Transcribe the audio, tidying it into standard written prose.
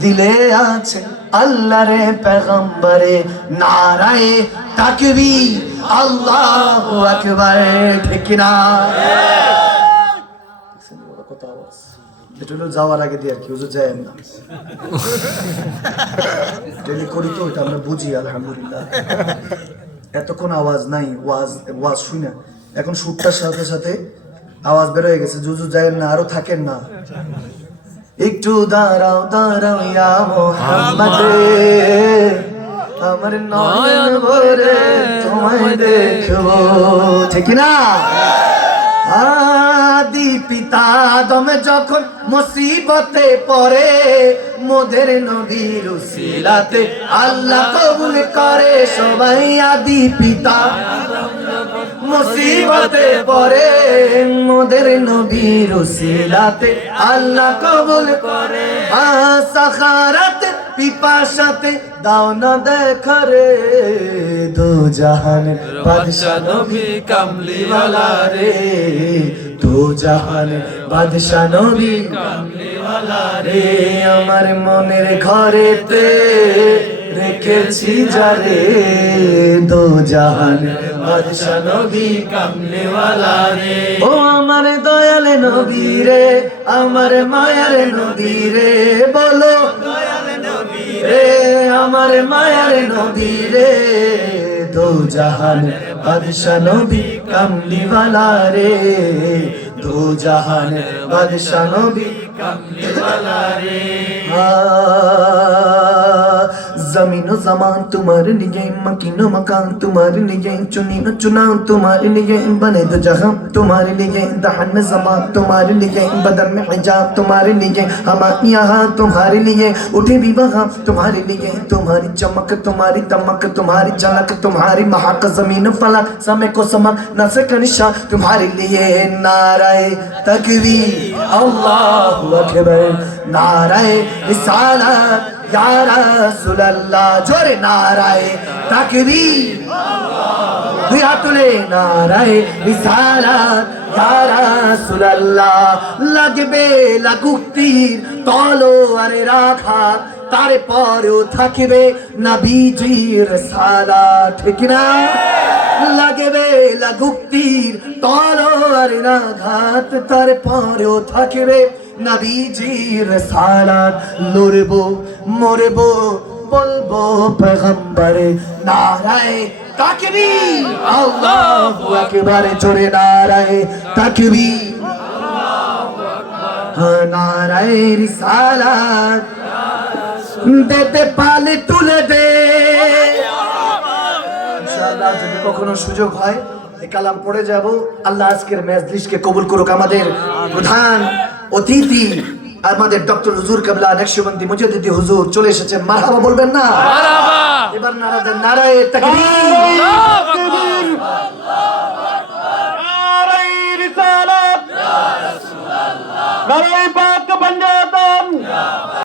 দিলে আছে আল্লাহরে পেগম্বরে নারায়ে তাকবীর আল্লাহু আকবার ঠিক না কত আওয়াজ এটা হলো যাওয়ার আগে দিয়ে আর কি হুজুর যায় না ডেলি করি তো এটা আমরা বুঝি আলহামদুলিল্লাহ এতক্ষণ আওয়াজ নাই ওয়াজ শুই না এখন সুরটার সাথে সাথে আওয়াজ বের হয়ে গেছে জুজু যায় না আরো থাকেন না একটু দাঁড়াও দাঁড়াও ইয়া মুহাম্মদ আমার নয়ন ভরে তোমায় দেখবো ঠিক না আদি পিতা আদম যখন মুসিবতে পড়ে মোদের নবীর উসিলাতে আল্লাহ কবুল করে সবাই আদি পিতা মুসিবতে পড়ে মোদের নবীর উসিলাতে আল্লাহ কবুল করে সাখারাতে পিপাসাতে দাও না দেখারে দো জাহানের বাদশা নবী কামলিওয়ালা রে দো জাহানের বাদশা নবী কামলিওয়ালা রে আমার মনের ঘরেতে রেখেছি যারে দো জাহানের বাদশা নবী কামলিওয়ালা রে ও আমার দয়াল নবী রে আমার মায়ার নবী রে বলো দয়াল নবী রে আমার মায়ার নবী রে দো জাহানের বাদশা নবী কামলিওয়ালা রে দো জাহানের বাদশা নবী কামলিওয়ালা রে जमीन जमान तुम्हारे लिए मकीन मकान तुम्हारे लिए चुनी न चुना तुम्हारे लिए बने दो जहां तुम्हारे लिए दहन में जबान तुम्हारे लिए बदन में हिजाब तुम्हारे लिए हम यहाँ तुम्हारे लिए उठे भी वहाँ तुम्हारे लिए तुम्हारी चमक तुम्हारी दमक तुम्हारी झलक तुम्हारी महक जमीन फलक समय को समक न सक निशा तुम्हारे लिए नाराए तकबीर अल्लाहु अकबर नाराए रिसालत या रसूल अल्लाह जोरे नाराए तकबीर दुआ तुले नाराए रिसालत या रसूल अल्लाह লাগবে লাগুক তীর তলোয়ারে রাখা তারপরেও থাকবে নবীজির সালাত ঠিক না লাগবে লাগুক তীর তলোয়ারে আঘাত তারপরেও থাকবে নবীজির সালাত লড়বো মরবো বলবো পেগম্বরে নারায়ে তাকবীর আল্লাহু আকবার জোরে নারায়ে তাকবীর আল্লাহু আকবার নারায়ে রিসালাত দেতে পালে তুলে দে ইনশাআল্লাহ যদি কখনো সুযোগ হয় এই কালাম পড়ে যাব আল্লাহ আজকের মজলিসকে কবুল করুক আমাদের প্রধান অতিথি আমাদের ডক্টর হুজুর কাবলা নকশবন্দি মুজাদ্দিদি হুজুর চলে এসেছেন মারহাবা বলবেন না মারহাবা এবার নারায়ে নারায়ে তাকবীর তাকবীর নারায়ে রিসালাত ইয়া রাসূলুল্লাহ নারায়ে পাক বন্দে